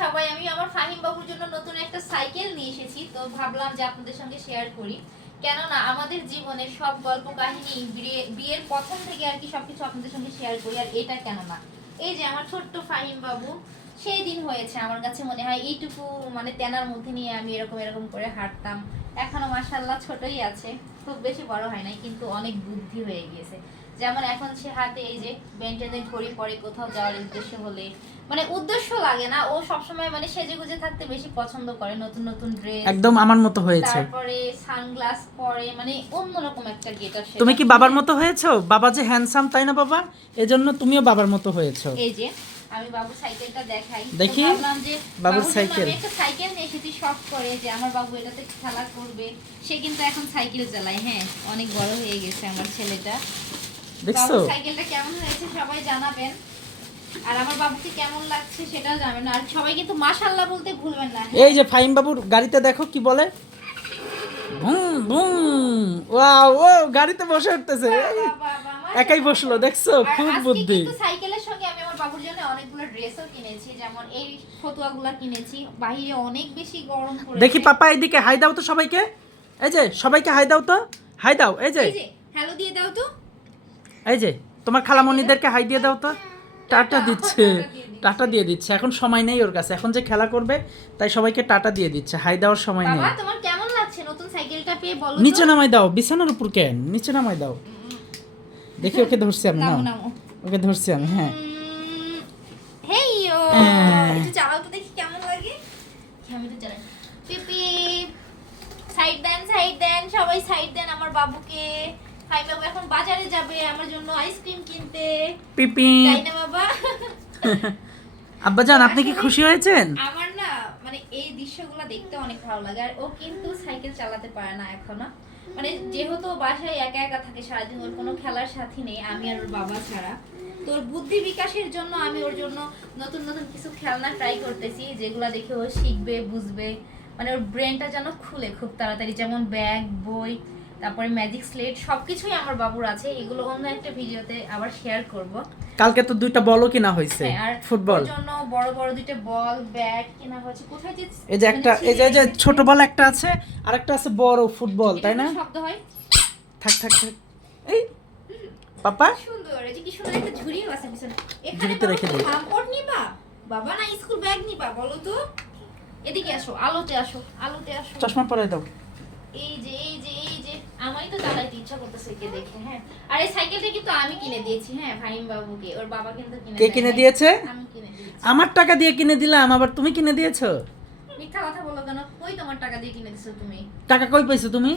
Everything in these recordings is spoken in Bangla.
সবাই, আমি আমার ফাহিম বাবুর জন্য নতুন একটা সাইকেল নিয়ে এসেছি, তো ভাবলাম যে আপনাদের সঙ্গে শেয়ার করি। কেননা আমাদের জীবনের সব গল্প কাহিনী বিয়ের প্রথম থেকে আর কি সবকিছু আপনাদের সঙ্গে শেয়ার করি, আর এটা কেন না এই যে আমার ছোট্ট ফাহিম বাবু, সেই দিন হয়েছে আমার কাছে মনে হয়, এইটুকু মানে তেনার মধ্যে নিয়ে আমি এরকম এরকম করে হাঁটতাম। এখনও মাসাল্লাহ ছোটই আছে, খুব বেশি বড় হয় নাই, কিন্তু অনেক বুদ্ধি হয়ে গিয়েছে। যেমন এখন সে হাতে এই যে বেন্টেনের ঘড়ি পরে কোথাও যাওয়ার উদ্দেশ্য হলে মানে উদ্দেশ্য লাগে না। ও সবসময় মানে সেজে গুজে থাকতে বেশি পছন্দ করে নতুন নতুন ড্রেস একদম আমার মতো হয়েছে। তারপরে সানগ্লাস পরে মানে অন্যরকম একটা গেটার তুমি কি বাবার মতো হয়েছো? বাবা যে হ্যান্ডসাম তাই না বাবা? এজন্য তুমিও বাবার মতো হয়েছো। এই যে আমি বাবু সাইকেলটা দেখাই। দেখি, ভাবলাম যে বাবুর বাবুর সাইকেল। একটা সাইকেল নিয়ে এসেছি শখ করে যে আমার বাবু এটাতে খেলা করবে। সে কিন্তু এখন সাইকেল চালায় হ্যাঁ অনেক বড় হয়ে গেছে আমার ছেলেটা। দেখছ? সাইকেলটা কেমন হয়েছে সবাই জানাবেন। আর আমার বাবুকে কেমন লাগছে সেটাও জানাবেন। আর সবাই কিন্তু মাশাআল্লাহ বলতে ভুলবেন না। এই যে ফাইম বাবুর গাড়িতে দেখো কি বলে? বুম বুম ওয়াও ও গাড়িতে বসে উঠতেছে। একাই বসল দেখছ? খুব বুদ্ধি। সাইকেলের সঙ্গে আমি আমার বাবুর জন্য অনেকগুলো ড্রেসও কিনেছি। যেমন এই ফতুয়াগুলো কিনেছি। বাইরে অনেক বেশি গরম পড়েছে। দেখি পাপা এদিকে হাই দাও তো সবাইকে। এই যে সবাইকে হাই দাও তো। হাই দাও এই যে। হ্যালো দিয়ে দাও তো। এই যে তোমার খালামণিদেরকে হাই দিয়ে দাও তো। টাটা দিচ্ছে টাটা দিয়ে দিচ্ছে। এখন সময় নেই ওর কাছে। এখন যে খেলা করবে তাই সবাইকে টাটা দিয়ে দিচ্ছে। হাই দেওয়ার সময় নেই। বাবা তোমার কেমন লাগছে? নতুন সাইকেলটা পেয়ে বলো নিচে নামাই দাও বিছানার উপর কেন? নিচে নামাই দাও। দেখি ওকে ধরছি আমি নাও। ওকে ধরছি আমি হ্যাঁ। হেই ও হ্যাঁ। একটু চালাও তো দেখি কেমন লাগে। আমি তো চালাই। পিপি সাইড দেন সাইড দেন সবাই সাইড দেন আমার বাবুকে। এখন বাজারে যাবে আমার জন্য আইসক্রিম কিনতে। পিপি। তাই না বাবা? আব্বাজান আপনি কি খুশি হয়েছেন? আমার না মানে এই দৃশ্যগুলো দেখতে অনেক ভালো লাগে আর ও কিন্তু সাইকেল চালাতে পারে না এখনও। মানে যেহেতু বাসায় একা একা থাকে সারাদিন ওর কোনো খেলার সাথী নেই আমি আর ওর বাবা ছাড়া। তো ওর বুদ্ধি বিকাশের জন্য আমি ওর জন্য নতুন নতুন কিছু খেলনা ট্রাই করতেছি যেগুলো দেখে ও শিখবে বুঝবে। মানে ওর ব্রেনটা যেন খুলে খুব তাড়াতাড়ি যেমন ব্যাগ বই তারপরে ম্যাজিক স্লেট সবকিছুই আমার বাবুর আছে। এগুলো অন্য একটা ভিডিওতে আবার শেয়ার করব। কালকে তো দুইটা বলও কিনা হয়েছে হ্যাঁ, ফুটবল। জন্য বড় বড় দুইটা বল ব্যাট কেনা হয়েছে। কোথায় এই যে একটা মানে এই যে যে ছোট বল একটা আছে আর একটা আছে বড় ফুটবল তাই না? শব্দ হয়? থাক থাক থাক। এই পাপা? সুন্দর এই যে কি সুন্দর একটা ঝুড়িও আছে পিছনে। এখানে ঝুড়িতে বাবা রেখে কি দে। হামপট নিবা? বাবা না স্কুল ব্যাগ নিবা বলো তো। এদিকে আসো আলোতে আসো আলোতে আসো। চশমা পরে দাও। এই যে এই যে এই যে আমারই তো চালাইতে ইচ্ছা করতেছে একে দেখে হ্যাঁ। আর এই সাইকেলটা কিন্তু আমি কিনে দিয়েছি হ্যাঁ ফাহিম বাবুকে। ওর বাবা কিন্তু কিনে কে কিনে দিয়েছে? আমি কিনে দিয়েছি। আমার টাকা দিয়ে কিনে দিলাম আবার তুমি কিনে দিয়েছ? মিথ্যা কথা বলো কেন? কই তোমার টাকা দিয়ে কিনে দিছো তুমি? টাকা কই পাইছো তুমি?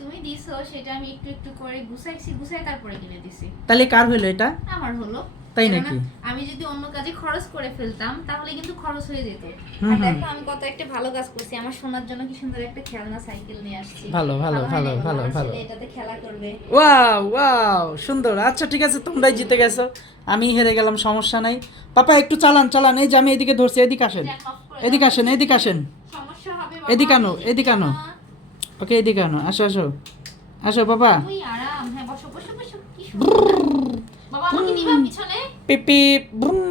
তুমি দিছো সেটা আমি একটু একটু করে গুছাইছি গুছাই তারপরে কিনে দিছি। তাহলে কার হইল এটা? আমার হলো। তাই নাকি? আমি যদি অন্য কাজে খরচ করে ফেলতাম তাহলে কিন্তু খরচ হয়ে যেত। আর দেখো আমি কত একটা ভালো কাজ করছি। আমার সোনার জন্য কি সুন্দর একটা খেলনা সাইকেল নিয়ে আসছি। ভালো, ভালো, ভালো, ভালো, ভালো। এটাতে খেলা করবে। ওয়াও ওয়াও সুন্দর। আচ্ছা ঠিক আছে তোমরাই জিতে গেছো। আমি হেরে গেলাম সমস্যা নাই। পাপা একটু চালান চালান। এই যে আমি এদিকে ধরছি এদিকে আসেন। এদিকে আসেন এদিকে আসেন। এদিকে আনো, এদিকে আনো। ওকে এদিকে আনো। আসো আসো। আসো বাবা আরাম। হ্যাঁ বসো বসো বসো। কি সুন্দর বাবা আমাকে নিবা পিছনে পিপি ব্রুম